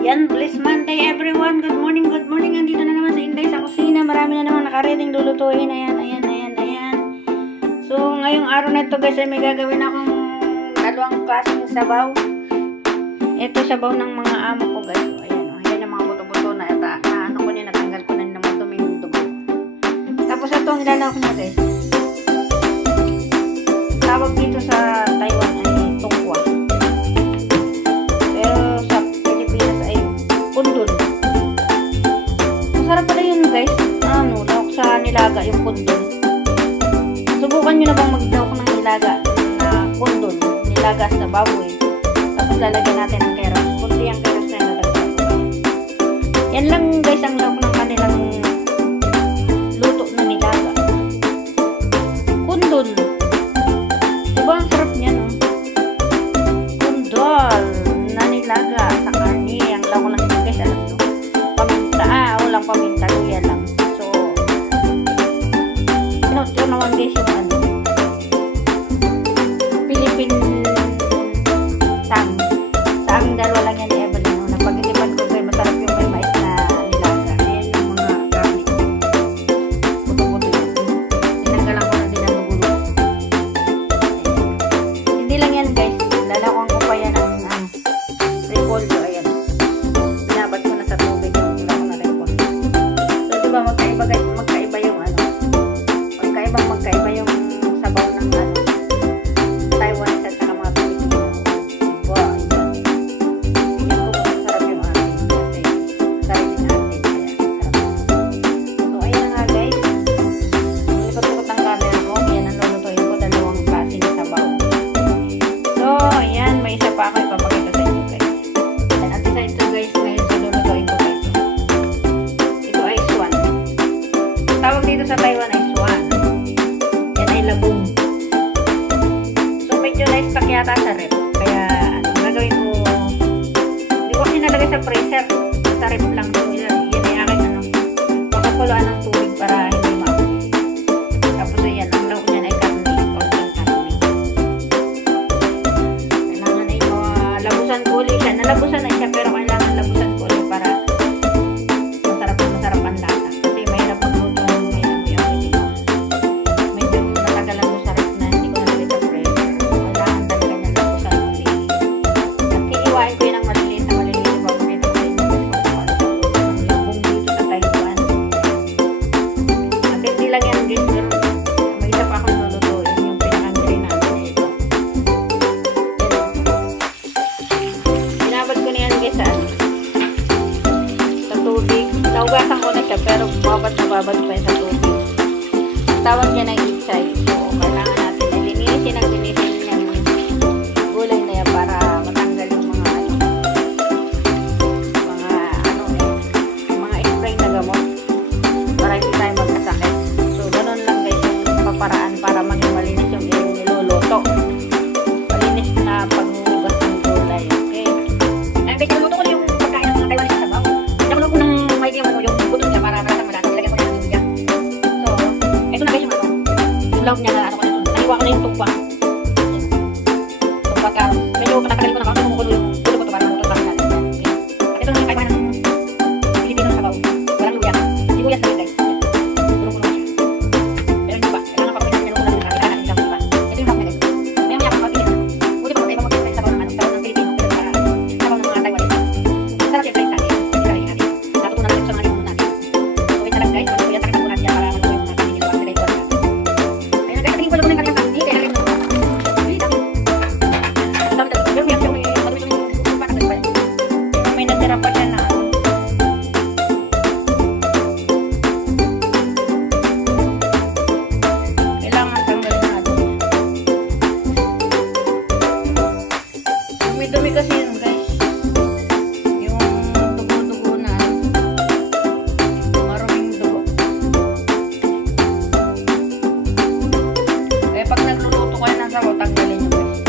Yan, blessed Monday everyone. Good morning, good morning. Andito na naman sa Inday sa kusina. Marami na naman nakareading lulutuin. Ayan. So, ngayong araw na ito guys ay may gagawin akong dalawang klaseng sabaw. Ito sabaw ng mga amo ko guys. So, ayan ang mga buto-buto na ito. Ano ko niya, natanggal ko na naman tuming dugo. Tapos ito ang ilalawak niya guys. Tawag dito sa Taiwan ay tungkwa. Pero sa Pilipinas ay kundol. Masarap pala yun guys. Lawak sa nilaga yung kundol. Subukan nyo na bang maglawak ng nilaga na kundol. Nilaga sa baboy. Tapos lalagyan natin ng keros. Kunti ang keros na nadagdag ko. Yan lang guys ang lawak ng kanilang luto na nilaga. Kundol. Diba ang sarap niya, no? Kundol na nilaga sa karni. Ang lawak lang yun guys, alam nyo. Paminta, walang paminta, luya lang. So, ito naman guys yung Philippine sang. Sa aming dalawa lang yan ni Evelyn. No? Napag-isipan ko guys, masarap yung may mais na nilaga. Ayan yung mga karni. Puto-puto yun. Tinanggalan ko na din ang dugulo. Hindi lang yan guys. Lalakwan ko pa yan ng repolyo. Ayan. Binabad ko na sa tubig yung lalakwan na repolyo. So diba magkaiba guys. Magkaiba yung magkaiba yung sabaw ng Taiwan at saka mga Pilipino. Diba? Tingin ko masarap yung ating kasi sarili natin. Kaya sarap. So ayan nga guys. Likot-likot ang camera ko. Yan ang lulutuin ko. Dalawang klaseng sabaw. So ayan. May isa pa ako ipapakita sa inyo guys. At isa ito guys. Ngayon sa lulutuin ko guys. Ito ay swan. Tawag dito sa Taiwan ay swan. Yan ay labong. So medyo na-stock yata sa rep. Kaya gagawin ko. Hindi ko sinalagay sa freezer. Sa rep lang. So yan ay akin makapuluan ng tubig para hindi maapoy. Tapos ayan. Ang lawak niyan ay karne. Kaunting karne. Kailangan ay labusan ko ulit siya. Nalabusan na siya pero kailangan labusan ko ulit para masarap ang lasa. Kasi mahirap magluto ng medyo natagalan mo sa rep na hindi ko nalagay sa freezer. Kailangan talaga niya labusan ulit. At iiwain ko yun ang maliliit na maliliit. Ipapakita ko yun yung labong dito sa Taiwan. At hindi lang yan guys. May isa pa akong lulutuin. Yung pinakambili natin na ito. Binabad ko na yan guys sa tubig. Naugasan ko na siya pero babad pa yan sa tubig. Tawag niya ng ichay. So, kailangan natin linisin yung gulay na yan para matanggal yung mga spray na gamot para hindi tayo magkasakit. So, ganun lang guys yung paparaan para maging malinis yung niluluto. Malinis na paghuhugas ng gulay. Okay? Ay, guys, naluto ko na yung pagkain ng mga Taiwanese sabaw. Nakulo ko ng may yung buto niya para malatang malata. Ilagyan ko na yung luya. So, ito na guys yung lawak niya na naliwa ko na yung tugwa. Tugwa ka. Medyo patakalin ko na kasi kumukulo yung buto-buto para maluto kami natin. Okay. At ito na yung kaibahan ng Pilipino sabaw. Walang luya. Sibuyas na yun guys. Kulo-kulo na siya. Pero hindi pa. Kailangan pa ko natin yung natin. Kailangan natin siya pa. Ito yung lawak niya guys. Maya-maya pa mag-ilit na. Buti pa magkaiba mag-ilit sabaw ng sabaw ng Pilipino. Pero sabaw ng mga Taiwanese. Sarap yung guys natin. Natutunan natin sa mga limunan natin. So wait na lang guys. Matutuya sa katapunan niya para matutuya yung natin. Ginawa nila ito. Ayun guys. Tingin ko lang ng kanyang kanti. Kaya rin may natira pa siya na kailangan tanggalin natin. Dumi-dumi kasi yun guys. Yung dugo-dugo na maruming dugo. Kaya pag nagluluto kayo ng sabaw, tanggalin nyo guys.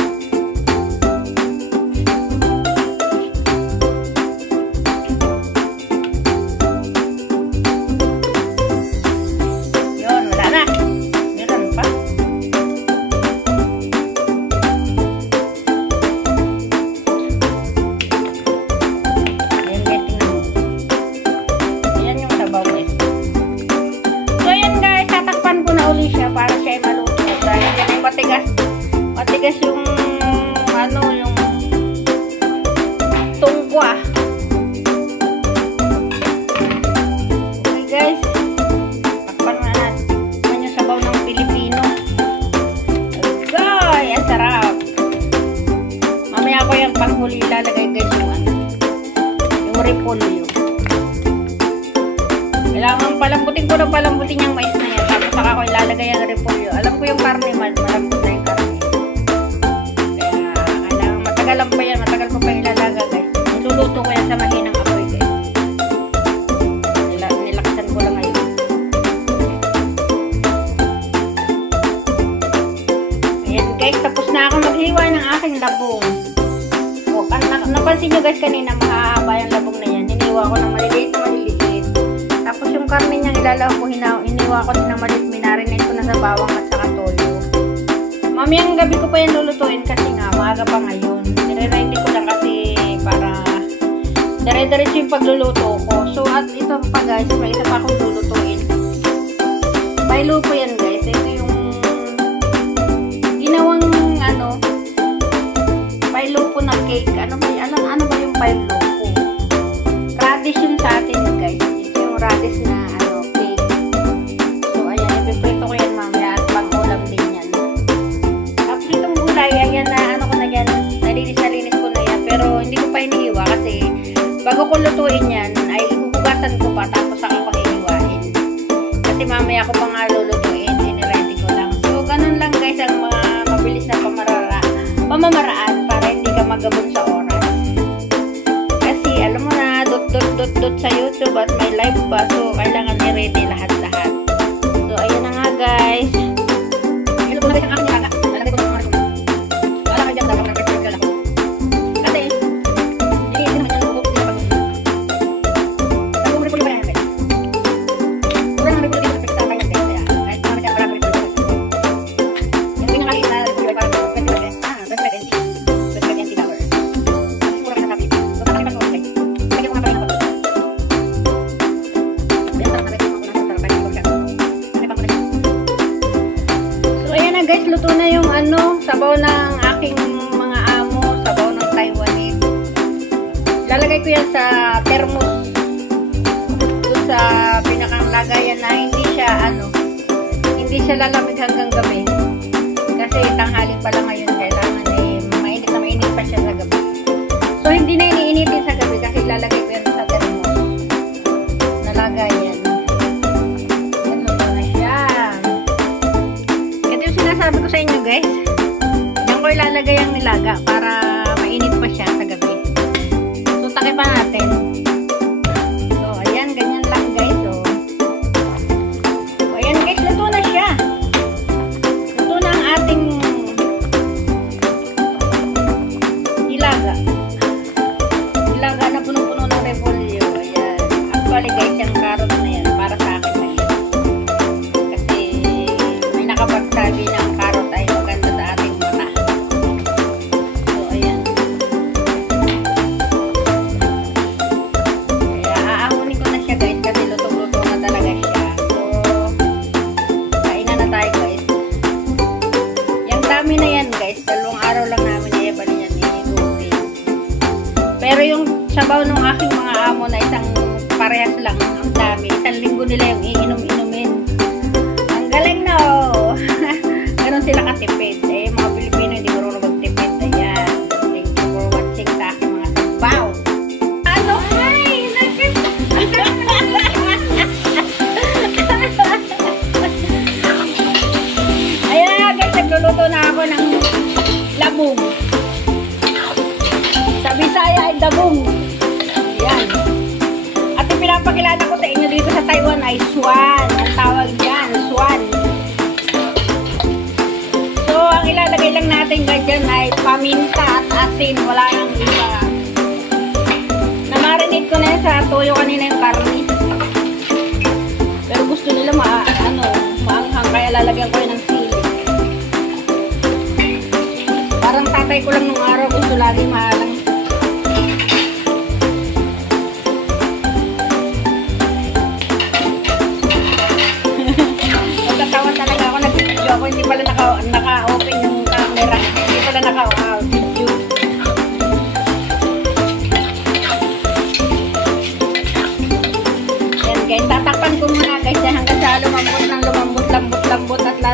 tungkwa. Okay guys. Takpan na natin yung sabaw ng Pilipino. Ay, ang sarap. Mamaya ko yung panghuli ilalagay guys yung repolyo. Kailangan palambutin ko na palambutin yung mais na yan. Tapos saka ko ilalagay yung repolyo. Alam ko yung karne, malambot na yung karne. Kaya kailangan matagalan pa yan. Matagal ko pa ilalaga guys. Niluluto ko yan sa mahinang apoy guys. Nilaksan ko lang ngayon. Ayan guys, tapos na ako maghiwa ng aking labong. O, napansin nyo guys kanina mahahaba yung labong na yan. Hiniwa ko ng maliliit na maliliit. Tapos yung karne niyang ilalaw ko, iniwa ko din ng maliit, minarinate ko na sa bawang at saka toyo. Mamayang gabi ko pa yan lulutuin kasi nga, maaga pa ngayon. Nire-ready ko lang kasi para dire-diretso yung pagluluto ko. So, at ito pa guys, may isa pa akong lulutuin. Pailo ko yan guys. Ito yung ginawang pailo ko na cake. Ano ba yung pailo ko? Tradition sa atin guys. Radish na cake. So, ayan, ipiprito ko yan mamaya at pang-ulam din yan. Tapos itong gulay, ayan na, ko na yan, nalinis ko na yan. Pero, hindi ko pa hinihiwa kasi bago ko lutuin yan, ay huhugasan ko pa tapos saka ko hihiwain. Kasi mamaya ko pa nga lulutuin, iniready ko lang. So, ganun lang guys ang mga mabilis na pamamaraan para hindi ka magabon sa oras. Kasi, alam mo na, dot sa YouTube at may live pa. So, kailangan i-ready lahat-lahat. So, ayan na nga guys. Ilo ko na guys ang aking nilaga. Nalagay ko na mga resume. Wala kayo dyan. Wala kayo dyan. Kasi, hindi naman yung bubuk. Nagumuli po yung bayan guys. Wala nang repulyo yung pagkita kayo guys. Kaya, kahit naman dyan wala repulyo guys. Yung pinakaliit na repulyo ay parang 25 dollar. Siguro ka na kapit. So, kakalipan ko guys. Guys, luto na yung sabaw ng aking mga amo, sabaw ng Taiwanese. Lalagay ko yan sa thermos. Doon sa pinakang lagayan na hindi siya lalamig hanggang gabi. Kasi tanghali pa lang ngayon, kailangan mainit na mainit pa siya sa gabi. So, hindi na iniinitin sa gabi kasi lalagay ko yan sa thermos na lagayan. Sabi ko sa inyo guys, diyan ko ilalagay ang nilaga para mainit pa siya sa gabi. So, takip pa natin. So, ayan, ganyan lang guys. So, ayan guys, luto na siya. Luto na ang ating nilaga. Nilaga na punong-puno ng repolyo. Ayan. Actually guys, yung carrot na yan, para sa akin na yan. Kasi, may nakapagsabi na pero yung sabaw ng aking mga amo na isang parehas lang, ang dami. Isang linggo nila yung iinom-inumin. Ang galing no! Ganon sila katipid. Eh, mga Pilipino hindi marunong magtipid. Ayan. Thank you for watching sa aking mga sabaw. Ano? Ay! Ayan guys, nagluluto na ako ng labong. Sa Bisaya ay dabong. Yan. At pinapakilala ko sa inyo dito sa Taiwan ay swan. Ang tawag dyan, swan. So, ang ilalagay lang natin dyan ay paminta at asin. Wala nang iba. Na-marinate ko na yan sa toyo kanina yung karne. Pero gusto nila maanghang. Kaya lalagyan ko yun ng sili. Parang tatay ko lang nung araw gusto lagi maalang. Hindi pala naka-open yung camera. Hindi pala naka-video.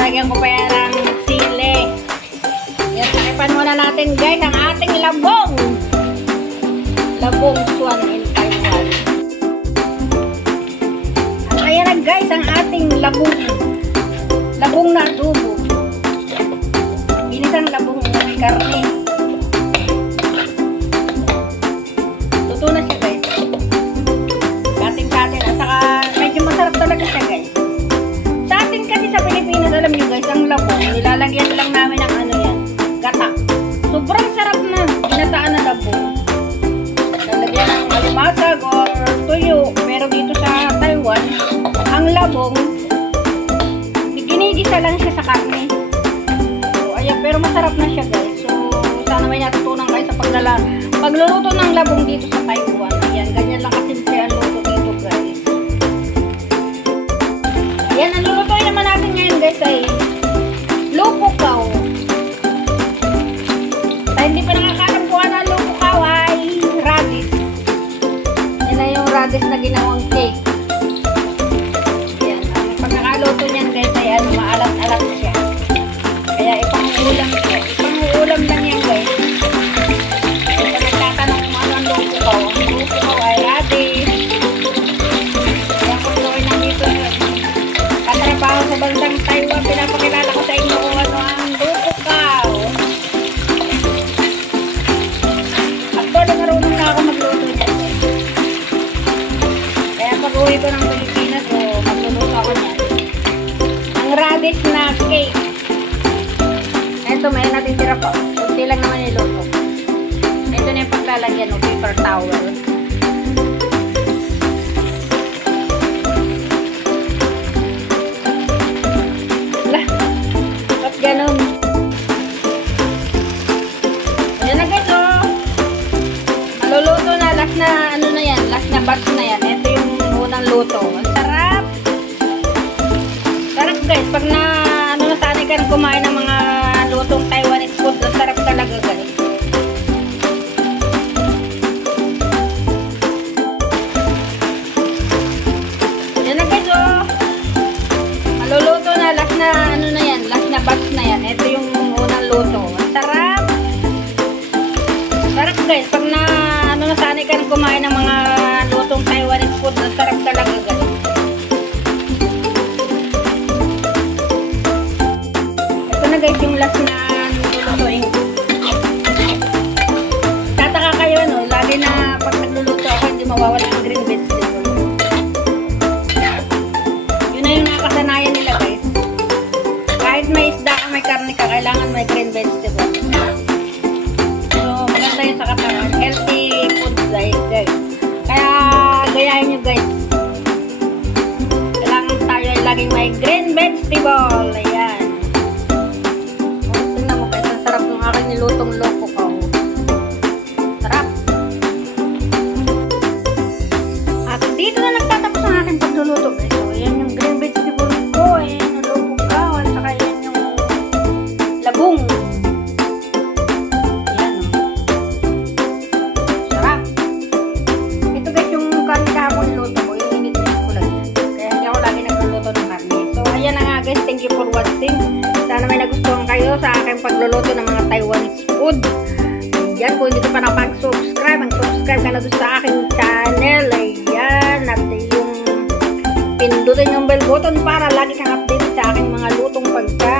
lalagyan ko pa yan ng sili. Yan, takipan muna natin guys ang ating labong. Labong swan in Taiwan. At ayan na guys ang ating labong. Labong na adobo. Ginisang labong may karne. Luto na siya guys. Kating-kating. At saka medyo masarap talaga siya guys. Sa atin kasi sa Pilipinas, alam nyo guys, ang labong, nilalagyan lang namin ng ano yan, gata. Sobrang sarap na ginataan na labong. Lalagyan ng alimasag or tuyo. Pero dito sa Taiwan, ang labong, ginigisa lang siya sa karne. So, ayan, pero masarap na siya guys. So, sana may natutunan kayo sa pagluluto ng labong dito sa Taiwan. Ayan, ganyan lang kasimple ang luto dito guys. Ayan, ang lulutuin naman natin ngayon guys ay lupukaw. Sa hindi pa nakakalam kung ano ang lupukaw ay radish. Yan na yung radish na ginawang cake. Ayan, ang pagkakaluto niyan guys ay ano, maalat-alat siya. Kaya ipanguulam lang yan guys. Kaya pag nagtatanong kung ano ang lupukaw ay radish. Kaya kung gawin na dito katrabaho sa bansang Taiwan, pinapakilala ko sa inyo kung ano ang lupukaw. Actually, marunong na ako magluto niyan. Kaya pag uwi ko ng Pilipinas, magluluto ako niyan. Ang radish na cake. Ito, may natitira pa. Kunti lang naman niluto. Ito na yung paglalagyan ng paper towel. Ganun. Ayan na guys, oh. Maluluto na. Last na, ano na yan. Last na batch na yan. Ito yung unang luto. Ang sarap. Sarap guys. Pag na, ano, nasanay ka na kumain ng mga lutong Taiwanese food, ang sarap talaga guys. Ayan na guys, oh. Maluluto na. Last na, ano na yan. Last na batch na yan. Ito yung unang luto. Ang sarap. Sarap guys. Pag na, ano, nasanay ka na kumain ng mga lutong Taiwanese food, ang sarap talaga guys. Ito na guys yung last na lulutuin. Tataka kayo, no? Lagi na pag nagluluto ako, hindi mawawala ang green vegetable. Yun na yung nakakasanayan nila guys. Kahit may isda ka, may karne ka, kailangan may green vegetable. So, maganda yun sa katawan. Healthy food guys. Kaya, gayahin nyo guys. Kailangan tayo ay laging may green vegetable. Ayan. Tingnan mo guys, ang sarap ng aking nilutong lupukaw. Sarap. At dito na nagtatapos ang aking pagluluto guys. So, ayan yung green vegetable ko. Ayan yung lupukaw. At saka ayan yung labong. Ayan o. Sarap. Ito guys yung karne kahapon niluto ko. Yung init-init ko lang yan. Kaya hindi ako lagi nagluluto ng karne. So ayan na nga guys. Thank you for watching. Sana may nagustuhan kayo sa aking pagluluto ng mga Taiwanese food. Ayan. Kung hindi ka pa nakapag-subscribe, mag-subscribe ka na doon sa aking channel. Ayan. At yung pindutin yung bell button para lagi kang update sa aking mga lutong pagkain.